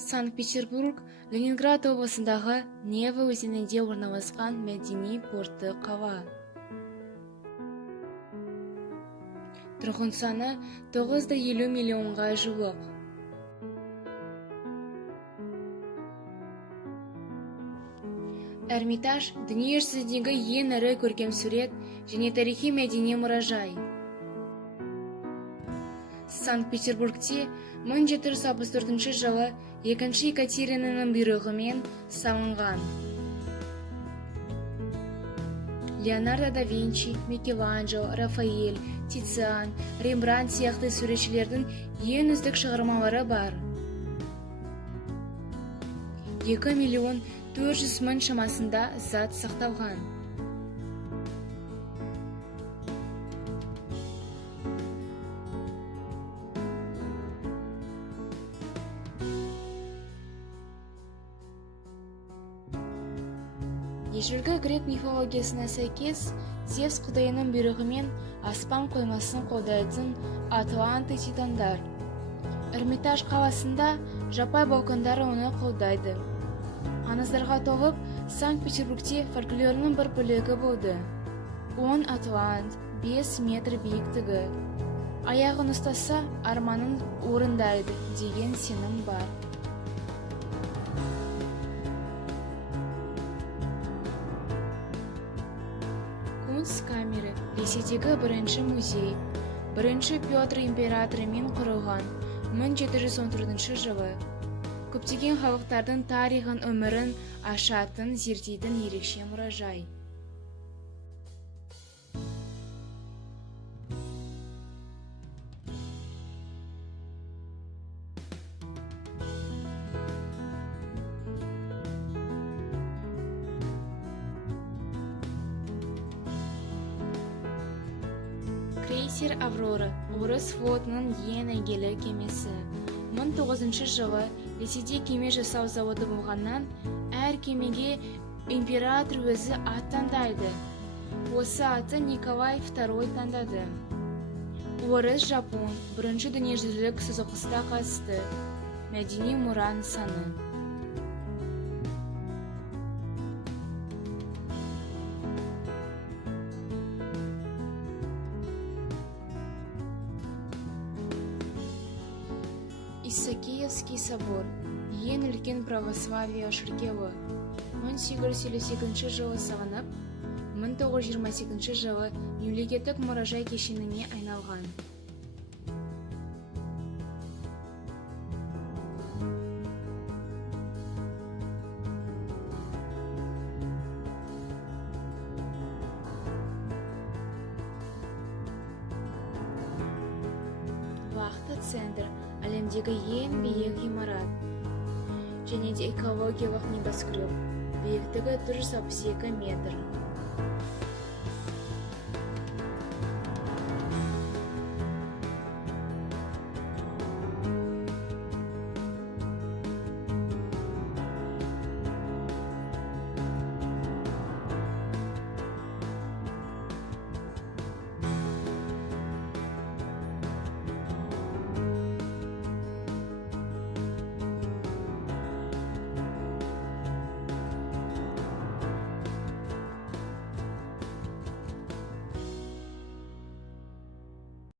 Санкт-Петербург, Ленинград облысындағы Нева өзенінде орналасқан мәдени порты қала. Тұрғын саны 950 миллионға жуық. Эрмитаж дүниежүзіндегі ең ірі көркем сурет және тарихи мәдени мұражай. Санкт-Петербургте 1764 жылы екінші Екатеринаның бұйрығымен салынған. Леонардо да Винчи, Микеланджело, Рафаэль, Тициан, Рембрандт сияқты суретшілердің ең үздік шығармалары бар. 2 миллион 400 мың шамасында зат сақталған. Ежелгі грек мифологиясына сәйкес, Зевс құдайының бұйрығымен аспан қоймасын қолдайтын Атланты титандар. Эрмитаж қаласында жаппай балкондар оны қолдайды. Аңыздарға толып, Санкт-Петербургте фольклорының бір бөлігі болды. 10 Атлант, 5 метр биіктігі. Аяғын ұстаса, арманын орындайды деген сенім бар. Камеры Ресейдегі бірінші музей. Бірінші Петр императорымен құрылған 1714 жылы. Көптеген халықтардың тарихын, өмірін ашатын, зерттейтін ерекше мұражай. Крейсер Аврора, орыс флотының ең әйгілі кемесі. 1900 жылы Ресейде кеме жасау заводы болғаннан, әр кемеге император өзі ат таңдайды. Осы аты Николай II таңдады. Орыс, Жапон, бірінші дүниежүзілік соғысқа қатысты. Мәдени мұра нысаны. Исаакиевский собор, ең үлкен православие шіркеуі. 1852 жылы салынып, 1928 жылы мемлекеттік мұражай кешеніне айналған. Центр әлемдегі ең биік ғимарат және де экологиялық небоскреб, биіктігі 362 метр.